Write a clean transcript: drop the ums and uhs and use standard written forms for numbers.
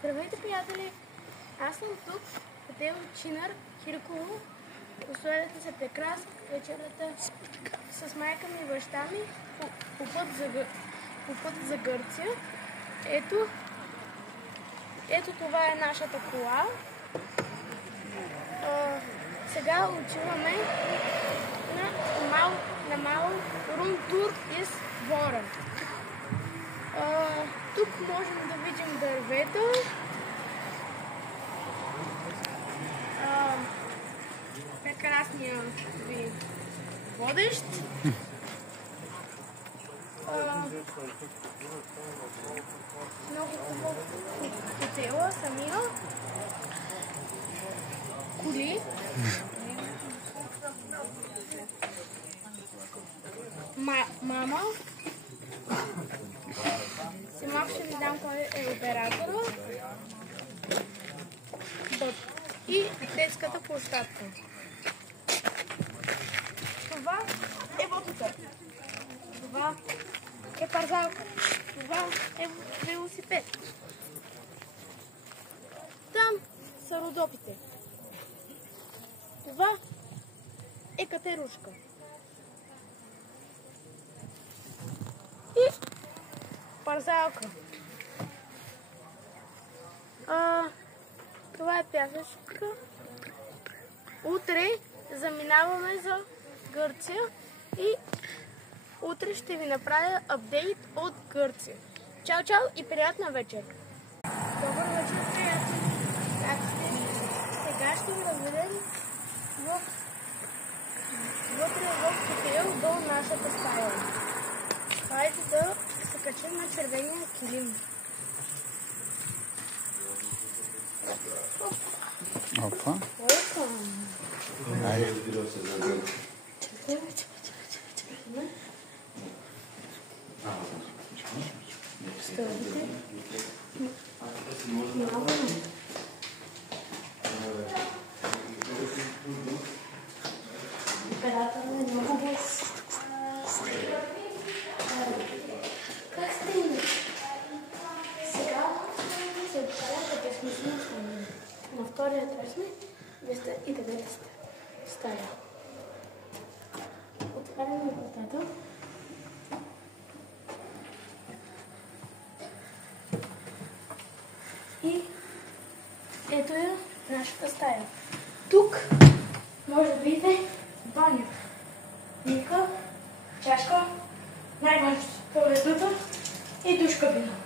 Здравейте, приятели! Аз съм тук, хотел Чинар, Хирково. Условията са прекрасни. Вечерята с майка ми и баща ми по път за Гърция. Ето това е нашата кола. Сега отиваме на мал рум-тур из двора. Тук можем да видим дървета. Прекрасния ви водещ. Много хубав хотела самия. Коли. Мама. Сега ще ви дам кой е оператора. И детската площадка. Това е мотоцикъл. Това е парзалка. Това е велосипед. Там са родопите. Това е катерушка. И парзалка. Това е пясъчка. Утре заминаваме за Гърция и утре ще ви направя апдейт от Гърция. Чао, чао и приятна вечер! Добър вечер, приятели! Как сте? Сега ще ви разведем вътре в хотел до нашата стая. Хайде да се качим на червения килим. Опа. Айде. Стълбите. Оператора е много без. Как сте? Сега се отправя къде сме на втория етаж сме, 209 стая. Отваряме вратата. И ето е нашата стая. Тук може да видите баня, мийка, чашка, най-важното туалетната и душ кабина.